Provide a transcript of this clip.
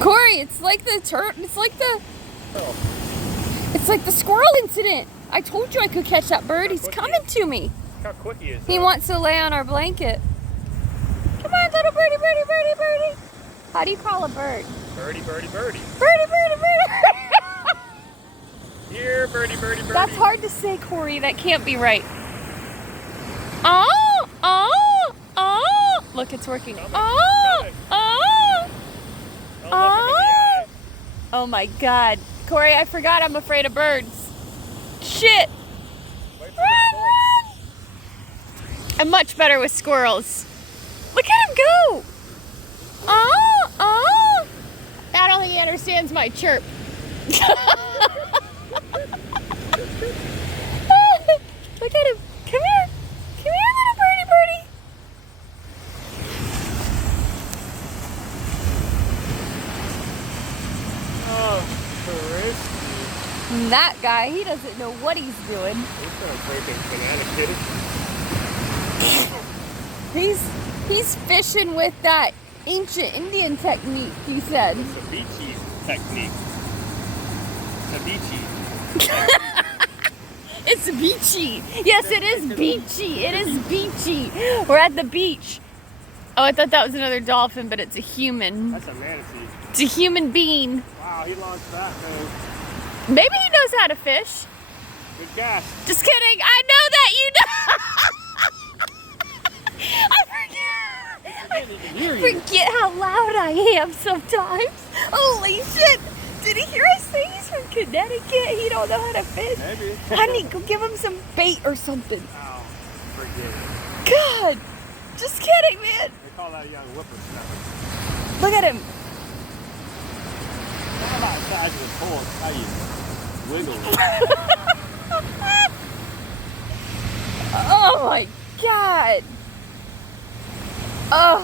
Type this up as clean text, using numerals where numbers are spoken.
Corey, it's like the it's like the squirrel incident. I told you I could catch that bird. He's coming to me. Look how quick he is. He wants to lay on our blanket. Come on, little birdie, birdie, birdie, birdie. How do you call a bird? Birdie, birdie, birdie. Birdie, birdie, birdie. Here, birdie, birdie, birdie. That's hard to say, Corey. That can't be right. Oh, oh, oh. Look, it's working. Oh, oh, oh. Oh my God. Corey, I forgot I'm afraid of birds. Shit. Run, run. I'm much better with squirrels. Look at him go. Oh, oh. I don't think he understands my chirp. Look at him. Come here. Come here, little birdie, birdie. Oh, Christy. And that guy, he doesn't know what he's doing. He's gonna break a banana kitty. He's fishing with that ancient Indian technique, he said. Ceviche technique. Ceviche. It's beachy. Yes, it is beachy. It is beachy. We're at the beach. Oh, I thought that was another dolphin, but it's a human. That's a manatee. It's a human being. Wow, he launched that thing. Maybe he knows how to fish. Good guess. Just kidding. I know that you know. I forget how loud I am sometimes. Holy shit. Did he hear us say he's from Connecticut? He don't know how to fish. Maybe. Honey, go give him some bait or something. Oh, forget it. God. Just kidding, man. They call that a young whippersnapper. Look at him. How about the size of the pole? How you wiggle it? Oh my God. Oh.